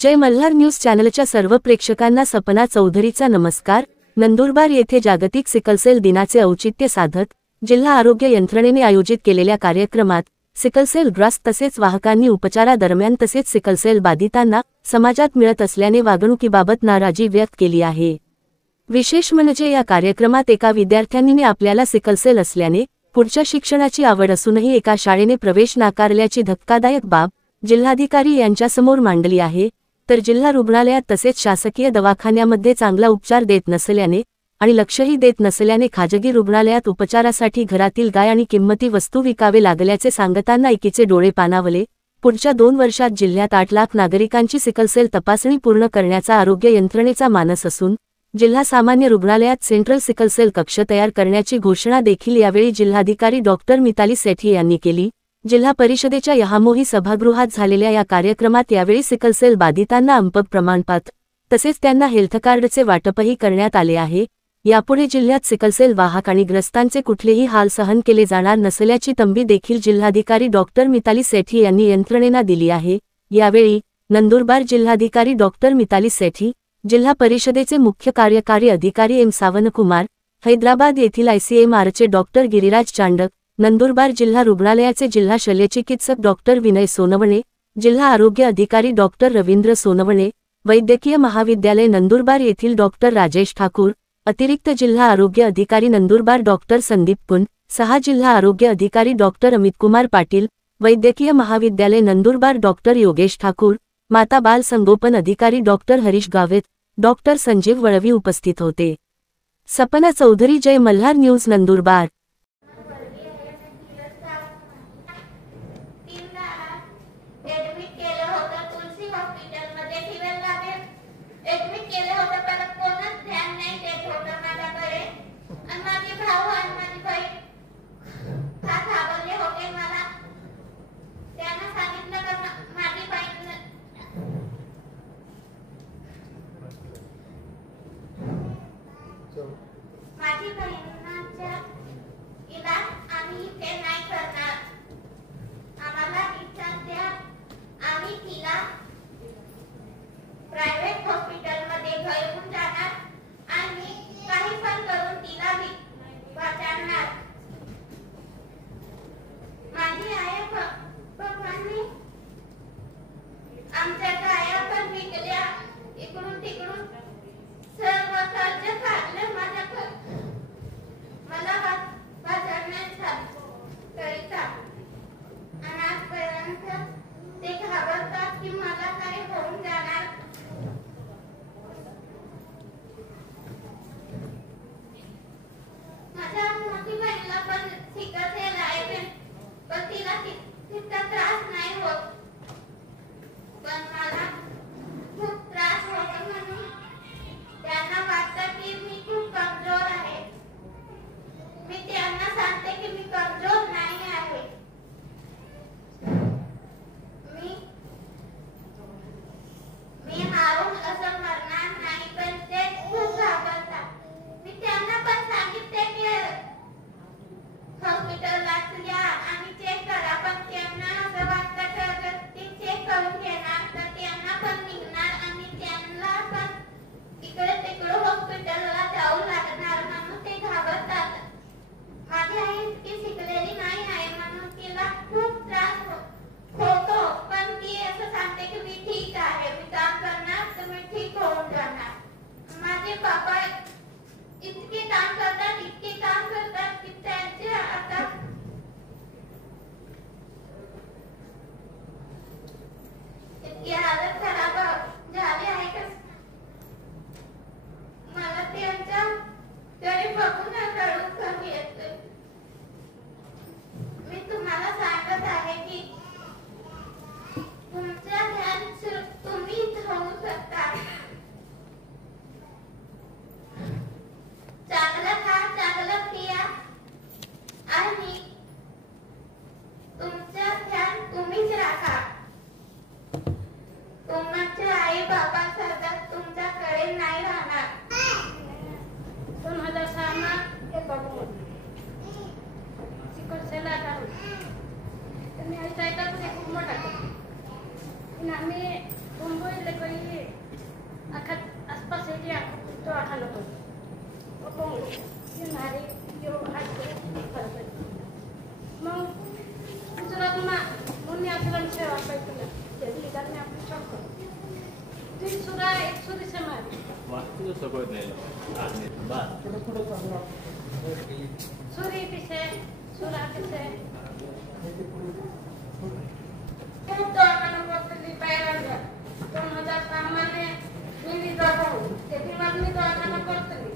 जय Malhar news चॅनलच्या सर्व प्रेक्षकांना सपना चौधरीचा नमस्कार। नंदुरबार येथे जागतिक सिकलसेल दिनाचे औचित्य साधत जिल्हा आरोग्य यंत्रणेने आयोजित केलेल्या कार्यक्रमात सिकलसेल ग्रस्त तसेच वाहकांनी उपचारादरम्यान तसेच सिकलसेल बाधितांना समाजात मिळत असल्याने वागणुकीबाबत नाराजी व्यक्त केली आहे। विशेष म्हणजे या कार्यक्रमात एका विद्यार्थ्यांनीने आपल्याला सिकलसेल असल्याने पुढच्या शिक्षणाची आवड असूनही एका शाळेने प्रवेश नाकारल्याची धक्कादायक बाब जिल्हाधिकारी यांच्यासमोर मांडली आहे। तर जिल्हा रुग्णालयात तसेच शासकीय दवाखान्यामध्ये चांगला उपचार देत नसल्याने आणि लक्षही देत नसल्याने खाजगी रुग्णालयात उपचारासाठी घरातील गाय आणि किंमती वस्तू विकावे लागल्याचे सांगताना एकीचे डोळे पाणावले। पुढच्या 2 वर्षात जिल्ह्यात 8 लाख नागरिकांची सिकलसेल तपासणी पूर्ण करण्याचा आरोग्य यंत्रणेचा मानस असून जिल्हा सामान्य रुग्णालयात सेंट्रल सिकलसेल कक्ष तयार करण्याची घोषणा देखील यावेळी जिल्हाधिकारी डॉक्टर मिताली सेठी यांनी केली। जिल्हा परिषदेच्या यहामोही सभागृहात झालेल्या या कार्यक्रमात यावेळी सिकलसेल बाधितांना अंपक प्रमाणपत्र तसेच त्यांना हेल्थ कार्डचे वाटपही करण्यात आले आहे। यापुढे जिल्ह्यात सिकलसेल वाहक आणि ग्रस्तांचे कुठलेही हाल सहन केले जाणार नसल्याची तंबी देखील जिल्हाधिकारी डॉक्टर मिताली सेठी यांनी यंत्रणेला दिली आहे। यावेळी नंदुरबार जिल्हाधिकारी डॉक्टर मिताली सेठी, जिल्हा परिषदेचे मुख्य कार्यकारी अधिकारी एम सावनकुमार, हैदराबाद येथील ICMRचे डॉक्टर गिरिराज चांडक, नंदुरबार जिल्हा रुग्णालयाचे जिल्हा शल्यचिकित्सक डॉक्टर विनय सोनवणे, जिल्हा आरोग्य अधिकारी डॉक्टर रवींद्र सोनवणे, वैद्यकीय महाविद्यालय नंदुरबार येथील डॉक्टर राजेश ठाकूर, अतिरिक्त जिल्हा आरोग्य अधिकारी नंदुरबार डॉक्टर संदीप कुंड, जिल्हा आरोग्य अधिकारी डॉक्टर अमितकुमार पाटील, वैद्यकीय महाविद्यालय नंदुरबार डॉक्टर योगेश ठाकूर, माता बाल संगोपन अधिकारी डॉक्टर हरीश गावित, डॉक्टर संजीव वळवी उपस्थित होते। सपना चौधरी, जय मल्हार न्यूज, नंदुरबार। माझी बहिणीच्या इलाज आम्ही ते नाही करणार, आम्हाला डिस्चार्ज द्या, आम्ही तिला प्रायव्हेट हॉस्पिटलमध्ये घेऊन जाणार आणि काही पण करून तिला वाचवणार। माझी आई भगवानने आमच्या गाया पण विकल्या, इकडून तिकडून सर्व कर्ज काढलं माझ्याकडे मला वाचवण्याकरिता, आणि आजपर्यंत ते घाबरतात की मला काही होऊन जाणार। माझ्या मोठी बहिणीला पण सिकलसेल आहे, पण तिला तितका त्रास नाही होत, पण मला खूप त्रास होतो म्हणून त्यांना वाटतं की मी खूप कमजोर आहे। मी त्यांना सांगते की मी कमजोर नाही आहे, मी हारून असं मरणार नाही, पण ते खूप घाबरतात। मी त्यांना पण सांगितले की हॉस्पिटलला या आणि चेक करा, पण त्यांना असं वाटतं की अगर ते चेक करून घेणार तर त्यांना पण निघणार आणि त्यांना पण इकडे तिकडे हॉस्पिटलला जाऊ लागणार म्हणून ते घाबरतात। माझी आई इतकी शिकलेली नाही आहे म्हणून तिला खूप त्रास होतो, पण ती असं सांगते की मी ठीक आहे, मी काम करणार तर मी ठीक होऊन जाणार। माझे बाबा इतके काम करतात की त्यांचे आता इतकी हालत खराब झाली आहे की मला त्यांच्या तरी बघून रडू कमी येते। मी तुम्हाला सांगत आहे की तुमच्या ध्यान तुम्ही ठेवू शकता। चांगलं खा, चांगलं पिया आणि तुमच्या ध्यान तुम्हीच राखा। तुमच्या आई बाबा सदा तुमच्याकडे नाही राहणार, तुम्हाला सामान दवाखाना येणारे मग गुजरात मुन्नी आपल्याला सेवा पाहिजे घेतली कारण आपण शकतो ती सुद्धा एक सुरी समाधी सुरी पिसे सुरा पिसे खूप दवाखाना बघतली बाहेर 2006 मध्ये मी जातो त्याची मागणी दवाखाना करतली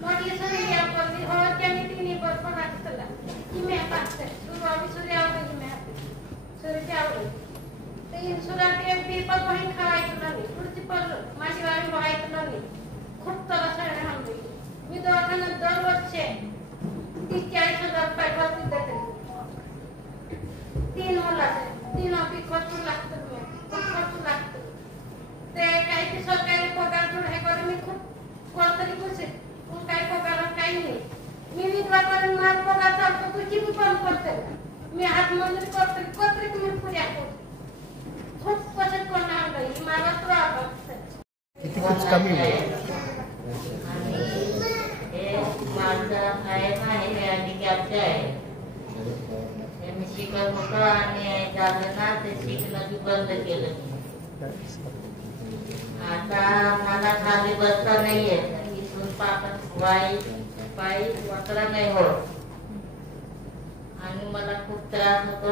मोठी सुरी आपण हो त्यांनी तिने बरोबर वाटतला की मी पाहते सुरू सुरी आवडली मी सुरीची आवडली ते सुरात एक पीपल वही खावायचं नाही पुढची पडलं माझी वारी व्हायचं नाही खूप त्रास आहे हमली मी दवाखान्यात दरवर्षी 30-40,000 रुपये भरती देते 3 मुलाचे 3 ऑफी खर्च लागतं खूप खर्च लागतं ते काही सरकारी पगार जोड हे करून मी खूप कोणतरी खुशी काही पगार काही नाही मी विधवा करून माझा पगार चालतो तुझी मी पण करते मी हात मंजूर करते कत्री तुम्ही पुऱ्या करते खूप कसं कोणा गई मला त्रास किती कुछ कमी हुआ माझा आहे ना हे हँडिकॅपचे आहे मी शिकत होतो आणि झालं ना ते शिकणं बी बंद केलं आता मला खाली बसता नाही येत इथून पायी वाकडा नाही होत आणि मला खूप त्रास होतो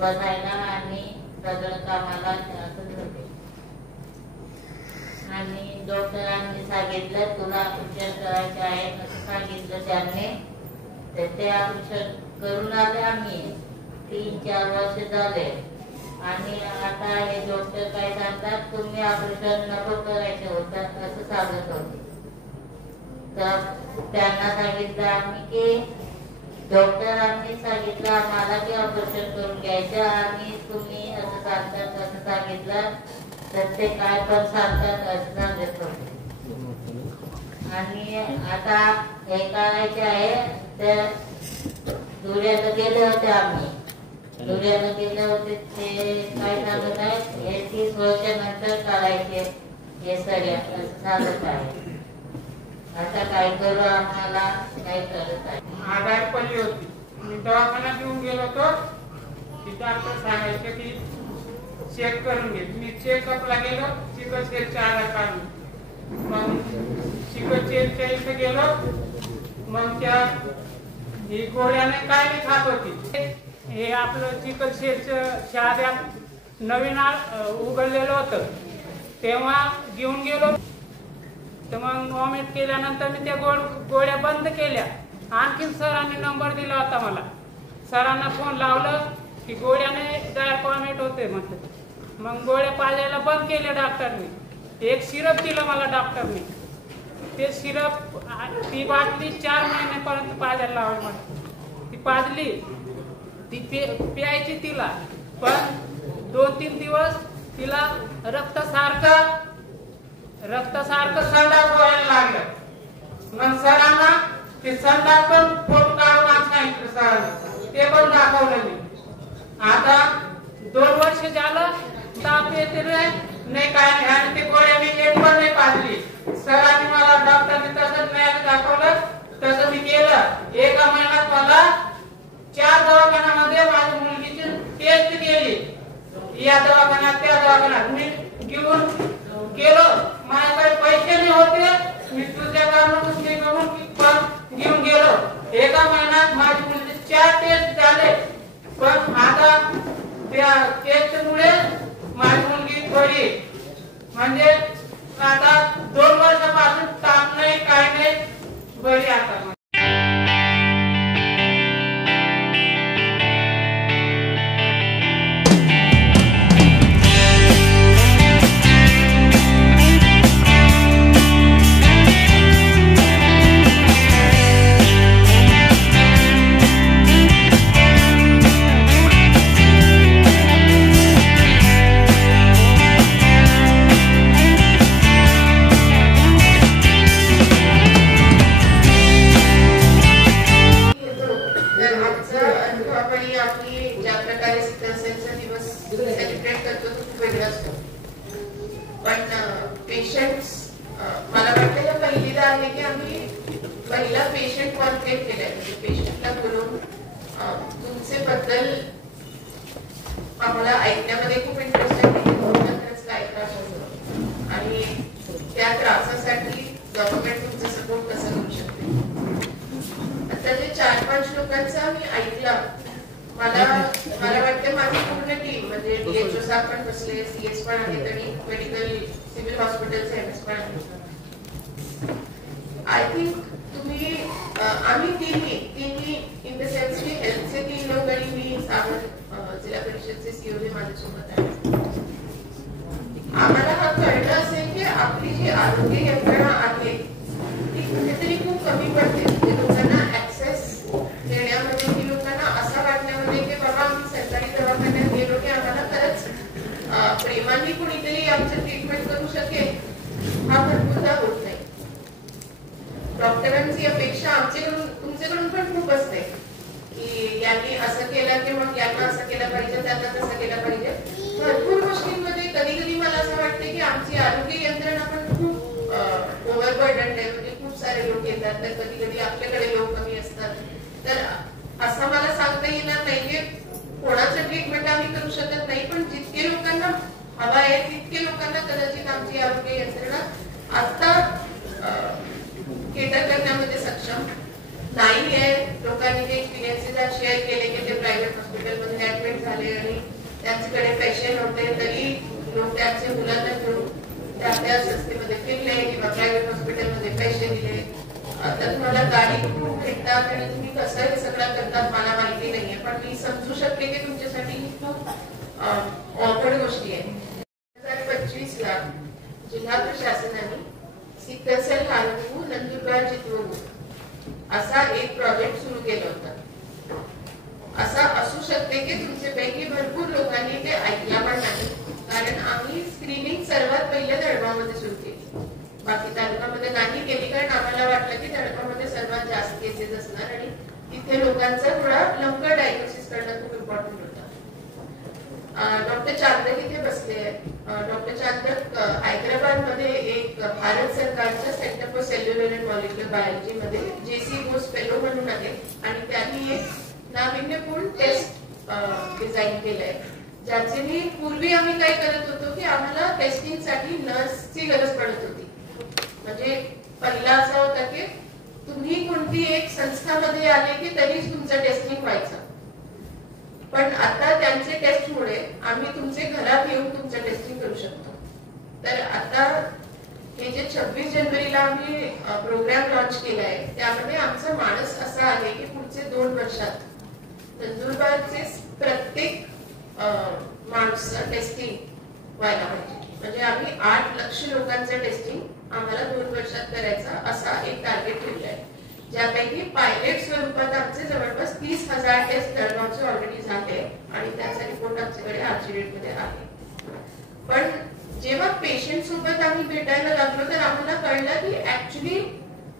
बसायला आणि सगळं कामाला असंच होते आणि डॉक्टरांनी सांगितलं तुला ऑपरेशन करायचे आहे असं सांगितलं त्यांनी तर ते ऑपरेशन करून आले आम्ही 3-4 वर्ष झाले आणि आता हे डॉक्टर काय सांगतात तुम्ही ऑपरेशन नको करायचे होतं असं सांगत होते तर त्यांना सांगितलं आम्ही की डॉक्टरांनी सांगितलं आम्हाला की ऑपरेशन करून घ्यायचं आणि तुम्ही असं सांगतात असं सांगितलं तर ते काय पण सांगतात असं सांगत होते आणि आता हे करायचे आहे तर धुळ्याला गेले होते आम्ही धुळ्याला गेले होते ते काय सांगत आहे हे 30 वर्षानंतर करायचे हे सगळे असं सांगत आहे आता काय करू आम्हाला काय करत आहे आजारी पडली होती मी दवाखान्यात येऊन गेलो होतो तिथे डॉक्टर सांगायचे की चेक करून घे मी चेकअपला गेलो चिकटशेरच्या आधार काढून मग चिकटशेरच्या इथे गेलो मग त्या ही गोळ्याने काय नाही खात होती हे आपलं चिकटशेरचं शहाद्यात नवीन उघडलेलं होतं तेव्हा घेऊन गेलो तर मग वॉमिट केल्यानंतर मी त्या गोळ्या बंद केल्या आणखीन सरांनी नंबर दिला होता मला सरांना फोन लावलं की गोळ्याने डायरेक्ट वॉमिट होते म्हटलं मग गोळ्या पाजायला बंद केले डॉक्टरनी एक सिरप दिलं मला डॉक्टरनी ते सिरप ती बाटली 4 महिन्यापर्यंत पाजायला लावली मला ती पाजली ती प्यायची तिला पण 2-3 दिवस तिला रक्त सारखं संडास व्हायला लागलं मग सरांना ते संडास पण फोटो काढून सांगितलं सरांनी ते पण दाखवलं मी आता 2 वर्ष झालं ताप येते नाही काय नाही आणि ते गोळ्या मी एक पण नाही पाजली सरांनी मला डॉक्टरने तसंच नाही दाखवलं तसं मी केलं एका महिन्यात मला 4 दवाखान्यामध्ये माझ्या मुलगीची टेस्ट केली या दवाखान्यात त्या दवाखान्यात मी घेऊन गेलो माझ्याकडे पैसे नाही होते मी तुझ्याकडून घेऊन गेलो एका महिन्यात माझी मुलगी 4 टेस्ट झाले पण आता त्या टेस्टमुळे माझी मुलगी थोडी म्हणजे आता 2 वर्षापासून ताप नाही आहे की आम्ही पहिला पेशंट कॉन्टॅक्ट केलाय, म्हणजे पेशंटला बोलून तुमचे बद्दल आम्हाला ऐकण्यामध्ये खूप इंटरेस्ट आहे की तुम्हाला खरंच काय त्रास होतो आणि त्या त्रासासाठी गव्हर्नमेंट तुमचा सपोर्ट कसा करू शकते. आता जे 4-5 लोकांचा मी ऐकला, मला वाटतं माझी पूर्ण टीम म्हणजे DHO साहेब पण बसले, CS पण आहेत आणि मेडिकल सिव्हिल हॉस्पिटलचे MS पण आहेत. आय थिंक तुम्ही आम्ही तिन्ही इन द सेन्स की हेल्थचे 3 लोक आणि मी जिल्हा परिषदचे CEO जे माझ्यासोबत आहे, आम्हाला हा कळलं असेल की आपली जी आरोग्य यंत्रणा आहे ती कुठेतरी खूप कमी पडते. लोकांना ऍक्सेस देण्यामध्ये की लोकांना असं वाटण्यामध्ये की बाबा आम्ही सरकारी दवाखान्यात गेलो की आम्हाला खरंच प्रेमाने कुणीतरी आमचं ट्रीटमेंट करू शकेल हा भरपूरदा होत नाही. डॉक्टरांची अपेक्षा आमच्याकडून तुमच्याकडून पण खूप असते की यांनी असं केलं की मग यांना असं केलं पाहिजे, त्यांना तसं केलं पाहिजे. भरपूर गोष्टींमध्ये कधी कधी मला असं वाटतं की आमची आरोग्य यंत्रणा पण खूप ओव्हरबर्डन्ड आहे. म्हणजे खूप सारे लोक येतात, तर कधी कधी आपल्याकडे लोक कमी असतात. तर असं मला सांगता येणार नाही की कोणाचं ट्रीटमेंट आम्ही करू शकत नाही, पण जितके लोकांना हवा आहे तितके लोकांना कदाचित आमची आरोग्य यंत्रणा आता केटर करण्यामध्ये सक्षम नाही आहे. लोकांनी जे एक्सपिरियन्सेस शेअर केले की ते प्रायव्हेट हॉस्पिटलमध्ये ऍडमिट झाले आणि त्यांच्याकडे पैसे नव्हते तरी लोक त्यांच्या मुलांना घेऊन त्या संस्थेमध्ये फिरले किंवा प्रायव्हेट हॉस्पिटलमध्ये पैसे दिले. तर तुम्हाला गाडी कुठून भेटतात आणि तुम्ही कसं हे सगळं करतात मला माहिती नाहीये, पण मी समजू शकते की तुमच्यासाठी ही खूप अवघड गोष्टी आहे. 2025 ला जिल्हा प्रशासनाने सिकल सेल हरवू नंदुरबार जितवू असा एक प्रोजेक्ट सुरू केला होता. असा असू शकते की तुमच्यापैकी भरपूर लोकांनी ते ऐकला पण नाही, कारण आम्ही स्क्रीनिंग सर्वात पहिले दळवामध्ये सुरू केली. बाकी तालुक्यामध्ये नाही केली, कारण आम्हाला वाटलं की दळवामध्ये सर्वात जास्त केसेस असणार आणि तिथे लोकांचा थोडा लवकर डायग्नोसिस करणं खूप इम्पॉर्टंट होतं. डॉक्टर चांदक इथे बसले आहेत. डॉक्टर चांदक हैदराबाद मध्ये एक भारत सरकारच्या centre for cellular and molecular biology मध्ये JC बोस फेलो म्हणून आहे आणि त्यांनी एक नाविन्यपूर्ण टेस्ट डिझाईन केलंय, ज्याचे पूर्वी आम्ही काय करत होतो की आम्हाला टेस्टिंग साठी नर्सची गरज पडत होती. म्हणजे पहिला असा होता की तुम्ही कोणती एक संस्थामध्ये आले की तरीच तुमचं टेस्टिंग व्हायचं, पण आता त्यांचे टेस्टमुळे आम्ही तुमचे घरात येऊन तुमचं टेस्टिंग करू शकतो. तर आता हे जे 26 जानेवारीला आम्ही प्रोग्राम लॉन्च केलाय त्यामध्ये आमचा मानस असा आहे की पुढचे 2 वर्षात नंदुरबारचे प्रत्येक माणूस टेस्टिंग व्हायला पाहिजे. म्हणजे आम्ही 8 लाख लोकांचं टेस्टिंग आम्हाला 2 वर्षात करायचा असा एक टार्गेट ठेवलाय, ज्यापैकी पायलट स्वरूपात आमचे जवळपास 30,000 टेस्ट दळगावचे ऑलरेडी झाले आणि त्याचा रिपोर्ट आमच्याकडे आजच्या डेटमध्ये आहे. पण जेव्हा पेशंट सोबत आम्ही भेटायला लागलो तर आम्हाला कळलं की ऍक्च्युली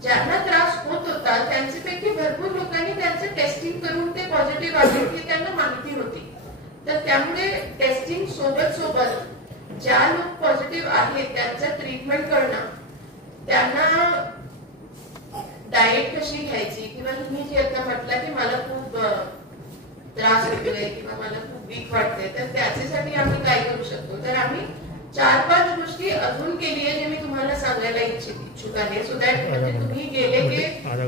ज्यांना त्रास होत होता त्यांच्यापैकी भरपूर लोकांनी त्यांचं टेस्टिंग करून ते पॉझिटिव्ह आले हे त्यांना माहिती होती. तर त्यामुळे टेस्टिंग सोबत ज्या लोक पॉझिटिव्ह आहेत त्यांचं ट्रीटमेंट करणं, त्यांना डाएट कशी घ्यायची किंवा तुम्ही जे आता म्हटलं की मला खूप त्रास होतोय किंवा मला खूप वीक वाटते, तर त्याच्यासाठी आम्ही काय करू शकतो. तर आम्ही 4-5 गोष्टी अजून केली आहे जे मी तुम्हाला सांगायला इच्छुक आहे, सो दॅट म्हणजे तुम्ही गेले की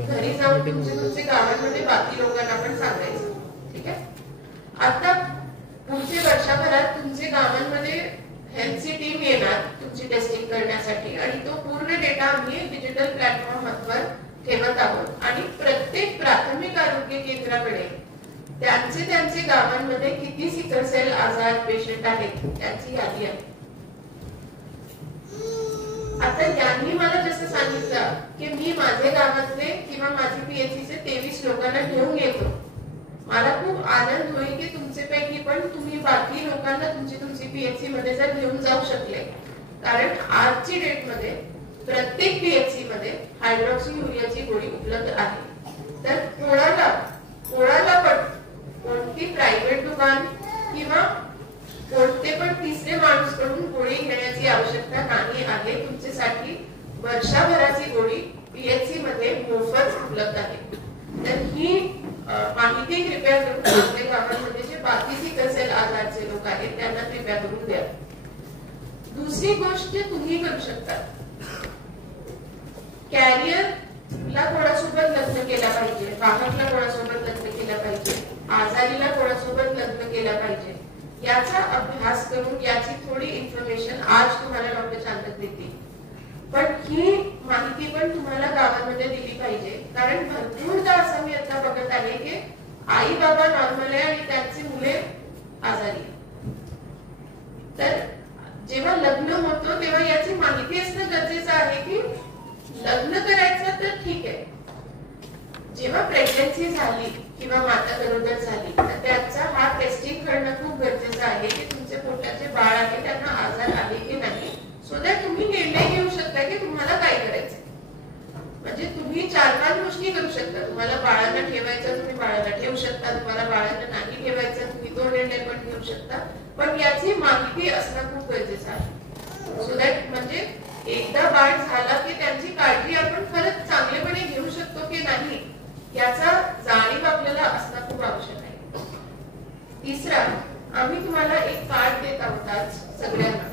घरी जाऊन तुमचे गावांमध्ये बाकी लोकांना पण सांगायचं. ठीक आहे. आता पुढच्या वर्षभरात तुमचे गावांमध्ये हेल्थची टीम येणार तुमची टेस्टिंग करण्यासाठी आणि तो पूर्ण डेटा आम्ही डिजिटल प्लॅटफॉर्मवर ठेवत आहोत आणि प्रत्येक प्राथमिक आरोग्य केंद्राकडे त्यांचे गावांमध्ये किती सिकल सेल आजार पेशंट आहेत त्याची यादी आहे. आता यांनी मला जसं सांगितलं की मी माझ्या गावातले किंवा माझे PHCचे 23 लोकांना घेऊन येतो, मला खूप आनंद होईल की तुमच्यापैकी पण तुम्ही बाकी लोकांना तुमची PHC मध्ये जर घेऊन जाऊ शकले, कारण आजची डेट मध्ये प्रत्येक PHC मध्ये हायड्रॉक्सीयुरियाची गोळी उपलब्ध आहे. तर कोणाला पण कोणती प्रायव्हेट दुकान किंवा कोणते पण तिसरे माणूस कडून गोळी घेण्याची आवश्यकता नाही आहे. तुमच्यासाठी वर्षभराची गोळी मोफत उपलब्ध आहे. तर ही माहिती कृपया करून आपल्या गावांमध्ये जे बाकी सिकल सेल आजारचे लोक आहेत त्यांना कृपया करून द्या. दुसरी गोष्ट तुम्ही करू शकता, कॅरियरला कोणासोबत लग्न केला पाहिजे, वाहकला कोणासोबत लग्न केला पाहिजे, आजारीला कोणासोबत लग्न केला पाहिजे, याचा अभ्यास करून याची थोडी इन्फॉर्मेशन आज तुम्हाला डॉक्टर चांदक देतील. पण ही माहिती पण तुम्हाला गावामध्ये दिली पाहिजे, कारण भरपूरदा असं मी आता बघत आहे की आई बाबा नॉर्मल आहे आणि त्यांची मुले आजारी. तर जेव्हा लग्न होतो तेव्हा याची माहिती असणं गरजेचं आहे की लग्न करायचं तर ठीक आहे, जेव्हा प्रेग्नन्सी झाली किंवा माता गरोदर झाली तर त्याचा हा टेस्टिंग करणं खूप गरजेचं आहे की तुमचे पोटाचे बाळ आहे त्यांना आजार आहे की नाही, सो दॅट तुम्ही निर्णय घेऊ शकता की तुम्हाला काय करायचं. म्हणजे तुम्ही 4-5 गोष्टी करू शकता. तुम्हाला बाळाला ठेवायचं तुम्ही बाळाला ठेवू शकता, तुम्हाला बाळाला नाही ठेवायचं तुम्ही तो निर्णय पण घेऊ शकता. पण याची माहिती असणं खूप गरजेचं आहे, सो दॅट म्हणजे एकदा बाळ झाला की त्यांची काळजी आपण खरंच चांगलेपणे घेऊ शकतो की नाही याचा जाणीव आपल्याला असणं खूप आवश्यक आहे. तिसरा, आम्ही तुम्हाला एक कार्ड देत आहोत आज सगळ्यांना,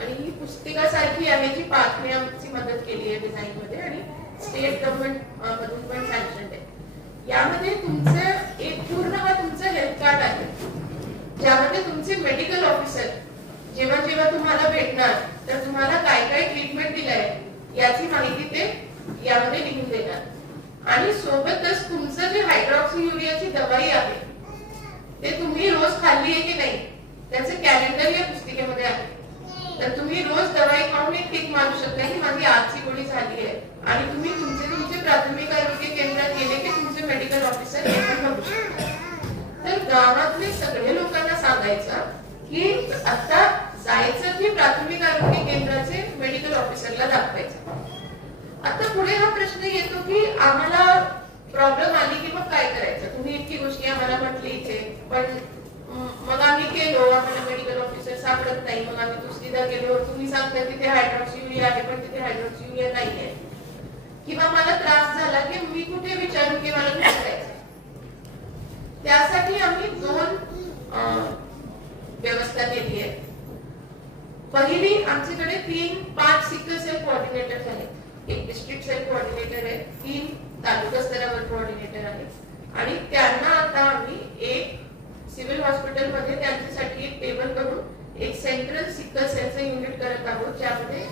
आणि ही पुस्तिकासारखी आहे जी पाथने आमची मदत केली आहे डिझाईन मध्ये आणि स्टेट गव्हर्नमेंट मधून पण सँक्शन आहे. यामध्ये तुमचं एक पूर्ण हा तुमचं हेल्थ कार्ड आहे, ज्यामध्ये तुमचे मेडिकल ऑफिसर जेव्हा जेव्हा तुम्हाला भेटणार तर तुम्हाला काय काय ट्रीटमेंट दिलंय याची माहिती ते यामध्ये लिहून देणार. आणि सोबतच तुमचं जे हायड्रॉक्सीयुरियाची दवाई आहे ते तुम्ही रोज खाल्ली आहे की नाही त्याचं कॅलेंडर या पुस्तिकेमध्ये आहे. तर तुम्ही रोज दवाई खाऊन एक टिक मारू शकता की माझी आजची गोळी झाली आहे, आणि तुम्ही तुमचे प्राथमिक आरोग्य केंद्रात गेले की तुमचे मेडिकल ऑफिसर हे पण बघू शकतात. तर गावातले सगळे लोकांना सांगायचं की आता जायचं की प्राथमिक आरोग्य केंद्राचे मेडिकल ऑफिसरला दाखवायचं. आता पुढे हा प्रश्न येतो की आम्हाला प्रॉब्लेम आली की मग काय करायचं. तुम्ही इतकी गोष्टी आम्हाला म्हटली इथे, पण मग आम्ही गेलो, आम्हाला मेडिकल ऑफिसर सापडत नाही, मग आम्ही दुसरीदा गेलो, तुम्ही सांगता तिथे हायड्रॉक्सीयुरिया आहे पण तिथे हायड्रॉक्सीयुरिया नाही आहे, किंवा मला त्रास झाला की मी कुठे विचारू की मला कुठे करायचं. त्यासाठी आम्ही 2 व्यवस्था केली आहे. पहिली, आमच्याकडे 3-5 सिकल सेल कोऑर्डिनेटर आहेत. एक डिस्ट्रिक्ट सेल कोऑर्डिनेटर आहे, 3 तालुका स्तरावर कोऑर्डिनेटर आहेत, आणि त्यांना आता आम्ही एक सिव्हिल हॉस्पिटल मध्ये त्यांच्यासाठी एक टेबल करून एक सेंट्रल सिकल सेलचं युनिट करत आहोत, ज्यामध्ये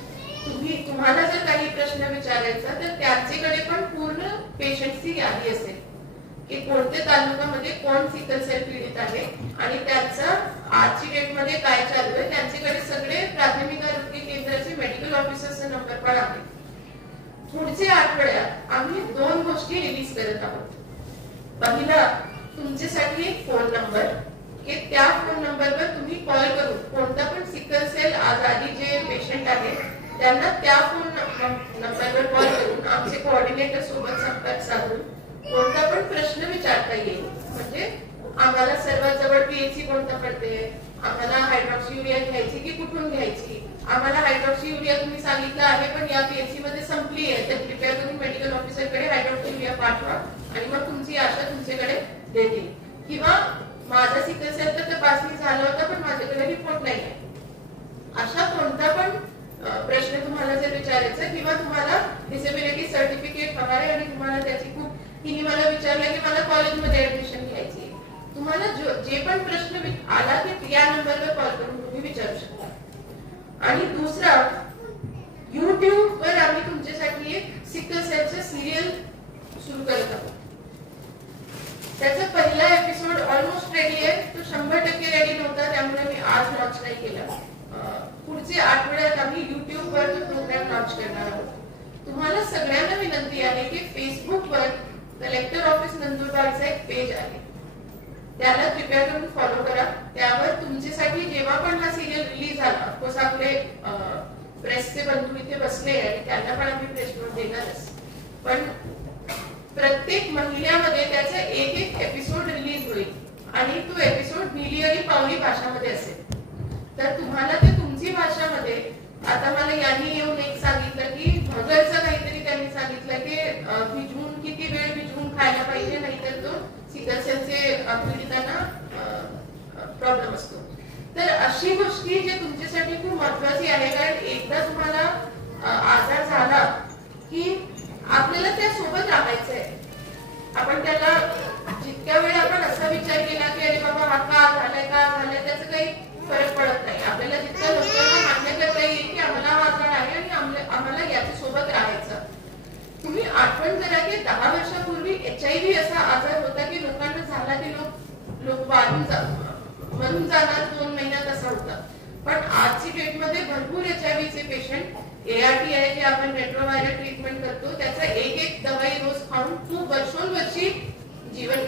तुम्हाला जर काही प्रश्न विचारायचा तर त्यांच्याकडे पण पूर्ण पेशंटची यादी असेल की कोणत्या तालुक्यामध्ये कोण सिकल सेल पीडित आहे आणि त्यांचं आजची डेट मध्ये काय चालू आहे. त्यांच्याकडे सगळे प्राथमिक आरोग्य केंद्राचे मेडिकल ऑफिसरचा नंबर पण आहे. पुढच्या आठवड्यात आम्ही 2 गोष्टी रिलीज करत आहोत. पहिला, तुमच्यासाठी एक फोन नंबर की त्या फोन नंबरवर तुम्ही कॉल करून कोणता पण सिकल सेल आजारी जे पेशंट आहेत त्यांना त्या फोन नंबरवर कॉल करून आमचे कोऑर्डिनेटर सोबत संपर्क साधून कोणता पण प्रश्न विचारता येईल. म्हणजे आम्हाला सर्वात जवळ पीएचसी कोणता पडते, आम्हाला हायड्रॉक्सीयुरिया घ्यायची की कुठून घ्यायची, आम्हाला हायड्रॉक्सीयुरिया तुम्ही सांगितलं आहे पण या पीएचसी मध्ये संपली आहे तर कृपया तुम्ही मेडिकल ऑफिसरकडे हायड्रॉक्सीयुरिया पाठवा आणि मग तुमची आशा तुमच्याकडे देतील. किंवा माझा सिकल सेलचा तपासणी झाला होता पण माझ्याकडे रिपोर्ट नाही आहे, अशा कोणता पण प्रश्न तुम्हाला जर विचारायचा, किंवा तुम्हाला डिसेबिलिटी सर्टिफिकेट हवा आहे आणि तुम्हाला त्याची खूप, तिने मला विचारलं की मला कॉलेजमध्ये ऍडमिशन घ्यायची, तुम्हाला जे पण प्रश्न आला की या नंबरवर कॉल करून तुम्ही विचारू शकता. आणि दुसरा, YouTube वर आम्ही तुमच्यासाठी एक सिकल सेलचं सिरियल सुरू करत आहोत. त्याचा पहिला एपिसोड ऑलमोस्ट रेडी आहे, तो 100% रेडी नव्हता त्यामुळे मी आज लॉन्च नाही केला. पुढच्या आठवड्यात आम्ही YouTube वर तो प्रोग्राम लॉन्च करणार आहोत. तुम्हाला सगळ्यांना विनंती आहे की फेसबुकवर कलेक्टर ऑफिस नंदुरबारचा एक पेज आहे, त्याला कृपया करून फॉलो करा. त्यावर तुमच्यासाठी जेव्हा पण हा सिरियल रिलीज झाला, ऑफकोर्स आपले प्रेसचे बंधू इथे बसले आणि त्यांना पण आम्ही प्रेस नोट देणारच, पण प्रत्येक महिन्यामध्ये त्याचा एक एपिसोड रिलीज होईल आणि तो एपिसोड मिलियरी पावली भाषामध्ये असेल. तर तुम्हाला ते तुमची भाषामध्ये, आता मला यांनी येऊन एक सांगितलं की भगलचं काहीतरी त्यांनी सांगितलं की भिजवून किती वेळ भिजवून खायला पाहिजे, नाहीतर तो सिकल सेलचे पीडितांना प्रॉब्लेम असतो. तर अशी गोष्टी जे तुमच्यासाठी खूप महत्वाची आहे, कारण एकदा तुम्हाला आजार झाला की आपल्याला त्या सोबत राहायचं आहे. आपण त्याला जितक्या वेळ आपण असा विचार केला की अरे बाबा हा का झालाय त्याचा काही फरक पडत नाही. आपल्याला जितक्या लोकांना मान्य करता येईल की आम्हाला हा आजार आहे आणि आम्हाला याच्या सोबत राहायचं. तुम्ही आठवण करा की 10 वर्षापूर्वी HIV असा आजार होता की लोकांना झाला की लोक मरून जाणार 2 महिन्यात असा होता. पण आजची डेटमध्ये भरपूर HIVचे पेशंट ART आहे जे आपण रेट्रोव्हायरल ट्रीटमेंट करतो, त्याचा एक दवाई रोज खाऊन खूप वर्षोनवर्षी जीवन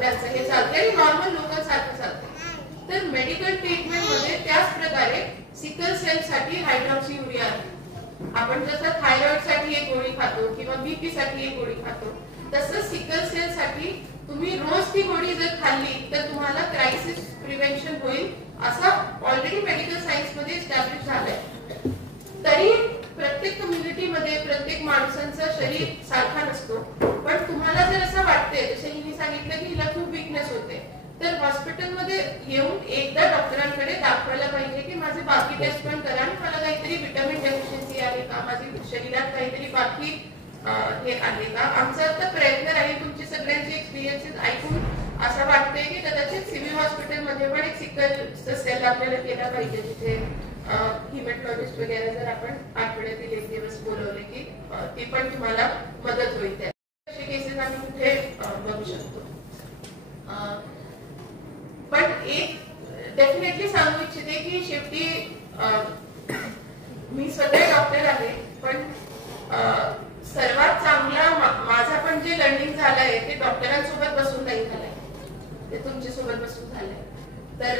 त्यांचं हे चालते आणि नॉर्मल लोकांसारखं चालते. तर मेडिकल ट्रीटमेंट मध्ये त्याच प्रकारे सिकल सेल साठी हायड्रॉक्सीयुरिया आहे. आपण जसं थायरॉइड साठी एक गोळी खातो किंवा BP साठी एक गोळी खातो, तसं सिकल सेल साठी तुम्ही रोज ती गोळी जर खाल्ली तर तुम्हाला क्रायसिस प्रिव्हेन्शन होईल, असा ऑलरेडी मेडिकल सायन्स मध्ये एस्टॅब्लिश झालंय. तरी प्रत्येक कम्युनिटीमध्ये प्रत्येक माणसांचा शरीर सारखा नसतो. पण तुम्हाला जर असं वाटतंय, जसं हिने सांगितलं की हिला खूप विकनेस होते, तर हॉस्पिटलमध्ये येऊन एकदा डॉक्टरांकडे दाखवायला पाहिजे की माझे बाकी टेस्ट पण करा आणि मला काहीतरी व्हिटॅमिन डेफिशियन्सी आहे का, माझ्या शरीरात काहीतरी बाकी हे आहे का. आमचा आता प्रयत्न आहे तुमचे सगळ्यांचे एक्सपिरियन्सेस ऐकून असं वाटतंय की कदाचित सिव्हिल हॉस्पिटलमध्ये पण एक सिकल सेल आपल्याला केला पाहिजे, जिथे हिमॅटॉलॉजिस्ट वगैरे जर आपण आठवड्यातील 1 दिवस बोलवले की ती पण तुम्हाला मदत होईल. असे केसेस आम्ही कुठे बघू शकतो. पण एक डेफिनेटली सांगू इच्छिते की शेवटी मी स्वतः डॉक्टर आहे, पण सर्वात चांगला माझा पण जे लर्निंग झालंय ते डॉक्टरांसोबत बसून नाही झालंय, ते तुमच्यासोबत बसून झालंय. तर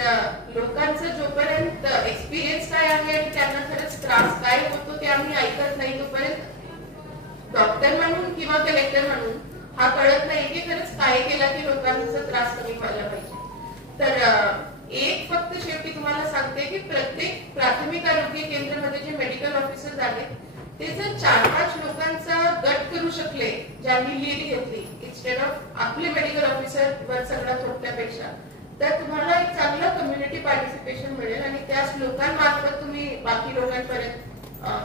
लोकांचं जोपर्यंत एक्सपिरियन्स काय आहे आणि त्यांना खरंच त्रास काय होतो ते आम्ही ऐकत नाही, तोपर्यंत डॉक्टर म्हणून किंवा कलेक्टर म्हणून हा कळत नाही की खरंच काय केला की लोकांचा त्रास कमी व्हायला पाहिजे. तर एक फक्त शेवटी तुम्हाला सांगते की प्रत्येक प्राथमिक आरोग्य केंद्रामध्ये जे मेडिकल ऑफिसर्स आहेत ते जर 4-5 लोकांचा गट करू शकले, ज्यांनी लीड घेतली इन्स्टेड ऑफ आपले मेडिकल ऑफिसर वर सगळा थोपल्यापेक्षा, तर तुम्हाला एक चांगला कम्युनिटी पार्टिसिपेशन मिळेल आणि त्याच लोकांमार्फत तुम्ही बाकी लोकांपर्यंत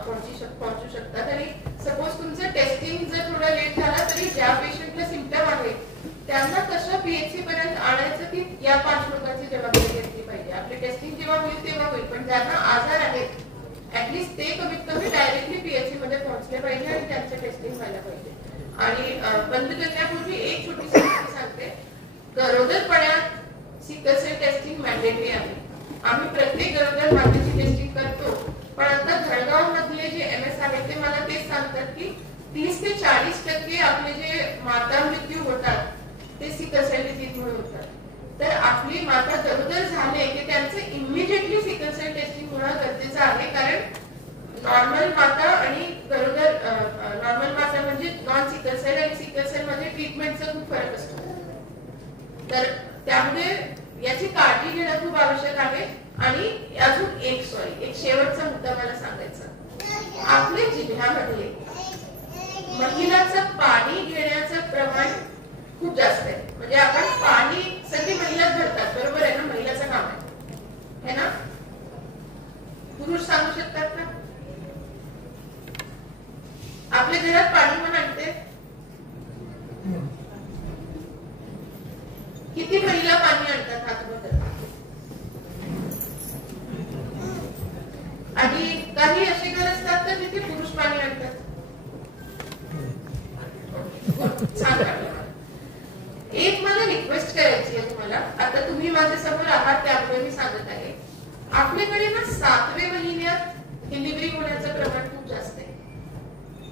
पोहोचू शकता. तरी सपोज तुमचं टेस्टिंग जर थोडं लेट झाला तरी ज्या पेशंटला सिम्पटम आहे त्यांना कसं PHC पर्यंत आणायचं ती या 5 लोकांची जबाबदारी घेतली पाहिजे. आपली टेस्टिंग जेव्हा होईल तेव्हा होईल, पण ज्यांना आजार आहेत ऍटलीस्ट ते कमीत कमी डायरेक्टली PHC मध्ये पोहोचले पाहिजे आणि त्यांचं टेस्टिंग व्हायला पाहिजे. आणि बंद करण्यापूर्वी एक छोटीशी गोष्ट सांगते, गरोदरपणात सिकल सेल टेस्टिंग मॅन्डेटरी आहे. आम्ही प्रत्येक गरोदर मातेची टेस्टिंग करतो, पण आता जळगाव मधले जे MS आहेत ते मला तेच सांगतात की 30 ते 40% आपले जे माता मृत्यू होतात ते सिकल सेल डिसीजमुळे होतात. तर आपली माता गरोदर झाले की त्यांचं इमिडिएटली सिकल सेल टेस्टिंग होणं गरजेचं आहे, कारण नॉर्मल माता आणि गरोदर नॉर्मल माता म्हणजे नॉन सिकल सेल आणि सिकल सेल मध्ये ट्रीटमेंटचा खूप फरक असतो. तर त्यामुळे याची काळजी घेणं खूप आवश्यक आहे. आणि अजून एक शेवटचा मुद्दा मला सांगायचा, आपल्या जिल्ह्यामध्ये महिलांचं पाणी घेण्याचं प्रमाण खूप जास्त आहे. म्हणजे आपण पाणी सगळी महिलाच भरतात, बरोबर आहे ना, महिलाचं काम आहे ना. पुरुष सांगू शकतात का आपल्या घरात पाणी पण आणते? किती महिला पाणी आणतात हातमध्ये? आणि काही असे घर असतात तर तिथे पुरुष पाणी आणतात. छान वाटलं. एक मला रिक्वेस्ट करायची आहे तुम्हाला, आता तुम्ही माझ्या समोर आहात त्यामुळे मी सांगत आहे, आपल्याकडे ना 7व्या महिन्यात डिलिव्हरी होण्याचं प्रमाण खूप जास्त आहे.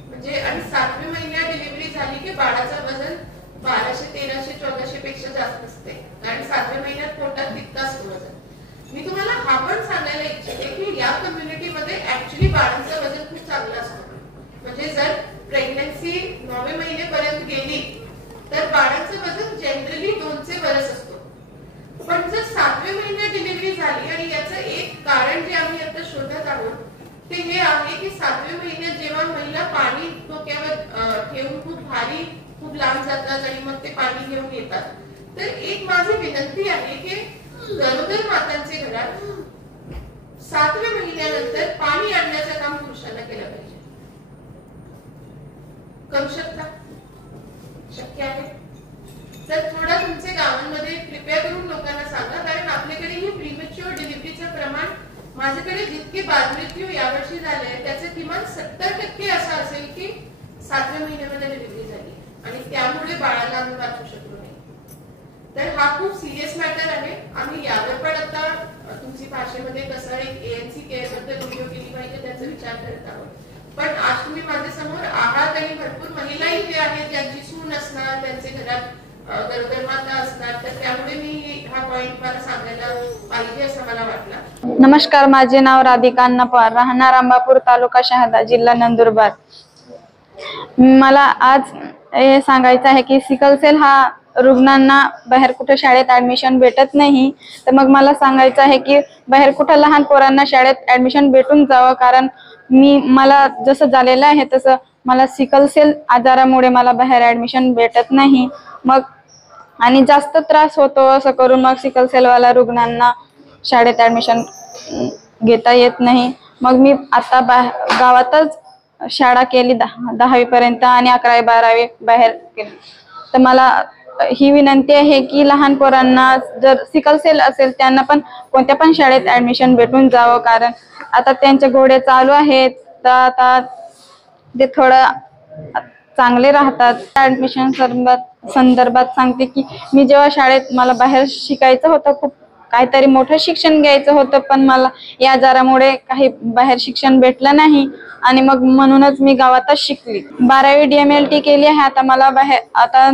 म्हणजे आणि 7व्या महिन्यात डिलिव्हरी झाली की बाळाचं वजन 1200, 1300, 1400 पेक्षा जास्त असते, कारण 7व्या महिन्यात पोटात तितका असतो वजन. मी तुम्हाला हा पण सांगायला इच्छिते की या कम्युनिटीमध्ये ऍक्च्युली बाळांचं वजन खूप चांगलं असतं. म्हणजे जर प्रेग्नन्सी 9व्या महिन्यापर्यंत गेली तर बाळांचं वजन जनरली 2चे वरच असतो. पण जर 7व्या महिन्यात डिलिव्हरी झाली, आणि याचं एक कारण जे आम्ही आता शोधत आहोत ते हे आहे की 7व्या महिन्यात जेव्हा महिला पाणी डोक्यावर ठेवून खूप भारी खूप लांब जातात आणि मग ते पाणी घेऊन येतात, तर एक माझी विनंती आहे की गरोदर मातांचे घरात 7व्या महिन्यानंतर पाणी आणण्याचं काम पुरुषांना केलं पाहिजे. करू शकता? शक्य आहे तर थोडा तुमच्या गावांमध्ये कृपया करून लोकांना सांगा, कारण आपल्याकडे ही प्रीमॅच्युअर डिलिव्हरीचं प्रमाण माझ्याकडे जितके बालमृत्यू यावर्षी झाले त्याचे किमान 70% असं असेल की 7व्या महिन्यामध्ये डिलिव्हरी झाली आणि त्यामुळे बाळाला आम्ही वाचू शकलो नाही. तर हा खूप सिरियस मॅटर आहे. आम्ही यावर पण आता तुमची भाषेमध्ये कसं एक ANC केअर बद्दल व्हिडिओ केली पाहिजे त्याचा विचार करत आहोत. पण आज तुम्ही माझ्या समोर आहात आणि भरपूर महिला इथे आहेत ज्यांची सून असणार, त्यांचे घरात गरोदर माता असणार, तर त्यामुळे मी हा पॉइंट मला सांगायला पाहिजे असं मला वाटलं. नमस्कार, माझे नाव राधिका अण्णा पवार, राहणार अंबापूर, तालुका शहादा, जिल्हा नंदुरबार. मला आज हे सांगायचं आहे की सिकल सेल हा रुग्णांना बाहेर कुठे शाळेत ऍडमिशन भेटत नाही, तर मग मला सांगायचं आहे की बाहेर कुठे लहान पोरांना शाळेत ऍडमिशन भेटून जावं, कारण मला जसं झालेलं आहे तसं मला सिकल सेल आजारामुळे मला बाहेर ऍडमिशन भेटत नाही, मग आणि जास्त त्रास होतो असं करून मग सिकल सेलवाला रुग्णांना शाळेत ऍडमिशन घेता येत नाही. मग मी आता गावातच शाळा केली 10वी पर्यंत आणि 11वी 12वी बाहेर केली. तर मला ही विनंती आहे की लहान पोरांना जर सिकल सेल असेल त्यांना पण कोणत्या पण शाळेत ऍडमिशन भेटून जावं, कारण आता त्यांचे घोडे चालू आहेत तर आता ते थोडं चांगले राहतात. ऍडमिशन संदर्भात सांगते की मी जेव्हा शाळेत मला बाहेर शिकायचं होतं, खूप काहीतरी मोठं शिक्षण घ्यायचं होतं, पण मला या आजारामुळे काही बाहेर शिक्षण भेटलं नाही आणि मग म्हणूनच मी गावातच शिकली. 12वी DMLT केली आहे. आता मला आता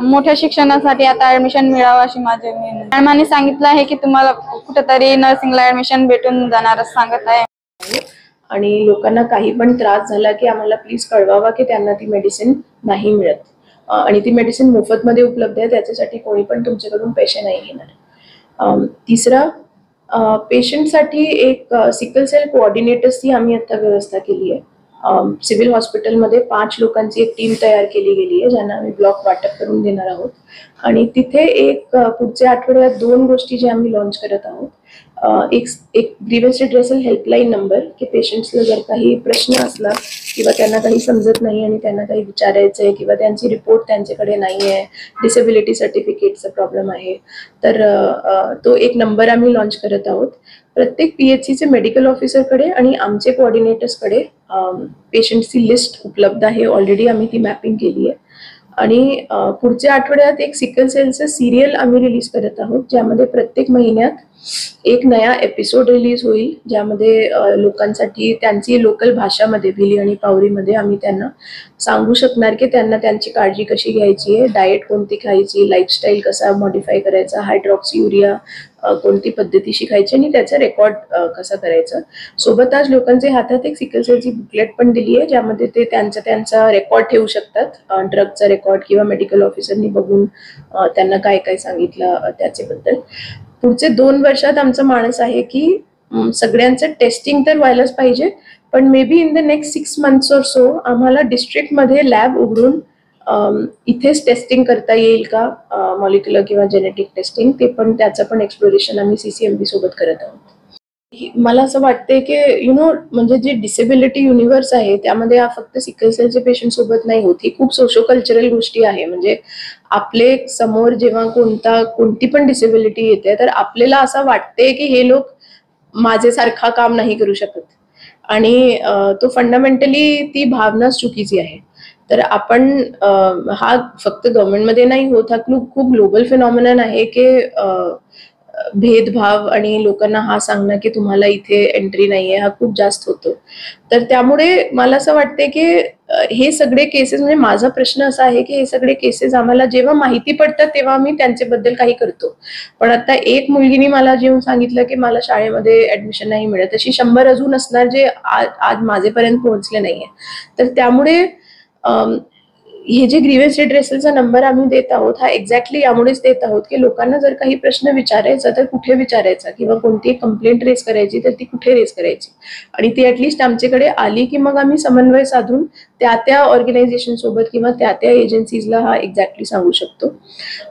मोठ्या शिक्षणासाठी आता ऍडमिशन मिळावं अशी माझी मॅडमांनी सांगितलं आहे की तुम्हाला कुठेतरी नर्सिंगला ऍडमिशन भेटून जाणारच सांगत आहे. आणि लोकांना काही पण त्रास झाला की आम्हाला प्लीज कळवावा की त्यांना ती मेडिसिन नाही मिळत आणि ती मेडिसिन मोफतमध्ये उपलब्ध आहे, त्याच्यासाठी कोणी पण तुमच्याकडून पैसे नाही घेणार. तिसरा, पेशंटसाठी एक सिकल सेल कोऑर्डिनेटर्सची आम्ही आता व्यवस्था केली आहे. सिव्हिल हॉस्पिटलमध्ये 5 लोकांची एक टीम तयार केली गेली आहे ज्यांना आम्ही ब्लॉक वाटप करून देणार आहोत. आणि तिथे पुढच्या आठवड्यात 2 गोष्टी ज्या आम्ही लॉन्च करत आहोत. एक ग्रीव्हन्स रिड्रेसल हेल्पलाईन नंबर की पेशंट्सला जर काही प्रश्न असला किंवा त्यांना काही समजत नाही आणि त्यांना काही विचारायचं आहे किंवा त्यांची रिपोर्ट त्यांच्याकडे नाही आहे, डिसेबिलिटी सर्टिफिकेटचा प्रॉब्लेम आहे, तर तो एक नंबर आम्ही लॉन्च करत आहोत. प्रत्येक PHCचे मेडिकल ऑफिसरकडे आणि आमचे कोऑर्डिनेटर्सकडे पेशंटची लिस्ट उपलब्ध आहे. ऑलरेडी आम्ही ती मॅपिंग केली आहे. आणि पुढच्या आठवड्यात एक सिकल सेलचं सिरियल आम्ही रिलीज करत आहोत, ज्यामध्ये प्रत्येक महिन्यात एक नया एपिसोड रिलीज होईल, ज्यामध्ये लोकांसाठी त्यांची लोकल भाषामध्ये भिली आणि पावरीमध्ये आम्ही त्यांना सांगू शकणार की त्यांना त्यांची काळजी कशी घ्यायची आहे, डाएट कोणती खायची, लाईफस्टाईल कसा मॉडिफाय करायचा, हायड्रॉक्सियुरिया कोणती पद्धती शिकायची आणि त्याचा रेकॉर्ड कसा करायचा. सोबत आज लोकांच्या हातात एक सिकल सेलची बुकलेट पण दिली आहे, ज्यामध्ये ते त्यांचा रेकॉर्ड ठेवू शकतात, ड्रगचा रेकॉर्ड किंवा मेडिकल ऑफिसरनी बघून त्यांना काय काय सांगितलं त्याच्याबद्दल. पुढचे 2 वर्षात आमचा मानस आहे की सगळ्यांचं टेस्टिंग तर व्हायलाच पाहिजे, पण may be in the next 6 months or so आम्हाला डिस्ट्रिक्टमध्ये लॅब उघडून इथेच टेस्टिंग करता येईल का, मॉलिक्युलर किंवा जेनेटिक टेस्टिंग, ते पण त्याचं पण एक्सप्लोरेशन आम्ही CCMB सोबत करत आहोत. मला असं वाटतंय की म्हणजे जे डिसेबिलिटी युनिव्हर्स आहे त्यामध्ये हा फक्त सिकल सेलचे पेशंट सोबत नाही होत, ही खूप सोशो कल्चरल गोष्टी आहे. म्हणजे आपले समोर जेव्हा कोणती पण डिसेबिलिटी येते तर आपल्याला असं वाटते की हे लोक माझ्यासारखा काम नाही करू शकत आणि तो फंडामेंटली ती भावनाच चुकीची आहे. तर आपण हा फक्त गव्हर्नमेंटमध्ये नाही होत, हा खूप ग्लोबल फिनॉमिनन आहे की भेदभाव आणि लोकांना हा सांगणं की तुम्हाला इथे एंट्री नाहीये हा खूप जास्त होतो. तर त्यामुळे मला असं वाटते की हे सगळे केसेस, म्हणजे माझा प्रश्न असा आहे की हे सगळे केसेस आम्हाला जेव्हा माहिती पडतात तेव्हा आम्ही त्यांच्याबद्दल काही करतो. पण आता एक मुलगीने मला जेव्हा सांगितलं की मला शाळेमध्ये ऍडमिशन नाही मिळत, अशी 100 अजून असणार जे आज माझेपर्यंत पोहोचले नाहीये. तर त्यामुळे हे जे ग्रीव्हन्स रिड्रेसलचा नंबर आम्ही देत आहोत हा एक्झॅक्टली यामुळेच देत आहोत की लोकांना जर काही प्रश्न विचारायचा तर कुठे विचारायचा किंवा कोणती कंप्लेंट रेज करायची तर ती कुठे रेज करायची आणि ती ऍटलिस्ट आमच्याकडे आली की मग आम्ही समन्वय साधून त्या ऑर्गनायझेशन सोबत किंवा त्या एजन्सीजला हा एक्झॅक्टली सांगू शकतो.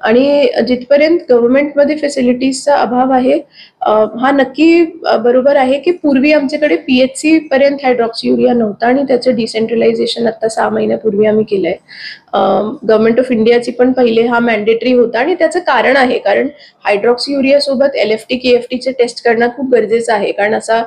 आणि जिथपर्यंत गव्हर्नमेंटमध्ये फॅसिलिटीजचा अभाव आहे हा नक्की बरोबर आहे की पूर्वी आमच्याकडे PHC पर्यंत हायड्रॉक्सीयुरिया नव्हता आणि त्याचं डिसेंट्रलायझेशन आता 6 महिन्यापूर्वी आम्ही केलंय. गव्हर्नमेंट ऑफ इंडियाची पण पहिले हा मॅन्डेटरी होता आणि त्याचं कारण आहे कारण हायड्रॉक्सीयुरिया सोबत LFT KFTचे टेस्ट करणं खूप गरजेचं आहे कारण असा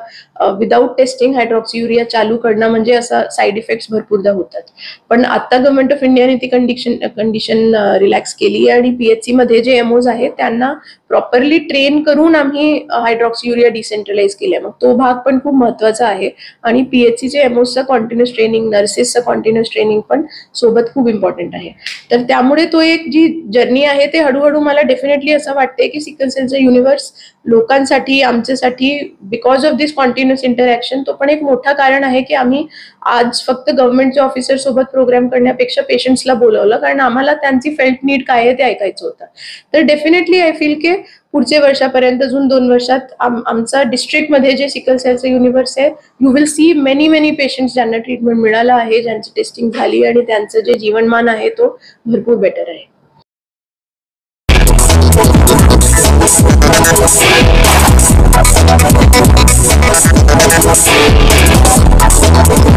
विदाऊट टेस्टिंग हायड्रॉक्सीयुरिया चालू करणं म्हणजे असा साईड इफेक्ट्स भरपूरदा होतात. पण आता गव्हर्नमेंट ऑफ इंडियाने ती कंडिशन रिलॅक्स केली आणि PHC मध्ये जे MOs आहेत त्यांना प्रॉपरली ट्रेन करून आम्ही हायड्रॉक्सीयुरिया डिसेंट्रलाइज केल्या. मग तो भाग पण खूप महत्वाचा आहे आणि PHCचे MOsचा कॉन्टिन्युअस ट्रेनिंग नर्सेसचं कॉन्टिन्युअस ट्रेनिंग पण सोबत खूप इम्पॉर्टंट आहे. तर त्यामुळे तो एक जी जर्नी आहे ते हळूहळू मला डेफिनेटली असं वाटतंय की सिकल सेलचं युनिव्हर्स लोकांसाठी आमच्यासाठी बिकॉज ऑफ दिस कॉन्टिन्युअस इंटरॅक्शन तो पण एक मोठा कारण आहे की आम्ही आज फक्त गव्हर्नमेंटच्या ऑफिसर सोबत प्रोग्राम करण्यापेक्षा पेशंट्सला बोलवलं कारण आम्हाला त्यांची फेल्ट नीड काय आहे ते ऐकायचं होतं. तर डेफिनेटली आय फील की पुढच्या वर्षापर्यंत अजून 2 वर्षात आमचा डिस्ट्रिक्टमध्ये जे सिकल सेलचं युनिव्हर्स आहे you will see many patients ज्यांना ट्रीटमेंट मिळालं आहे ज्यांची टेस्टिंग झाली आणि त्यांचं जे जीवनमान आहे तो भरपूर बेटर आहे.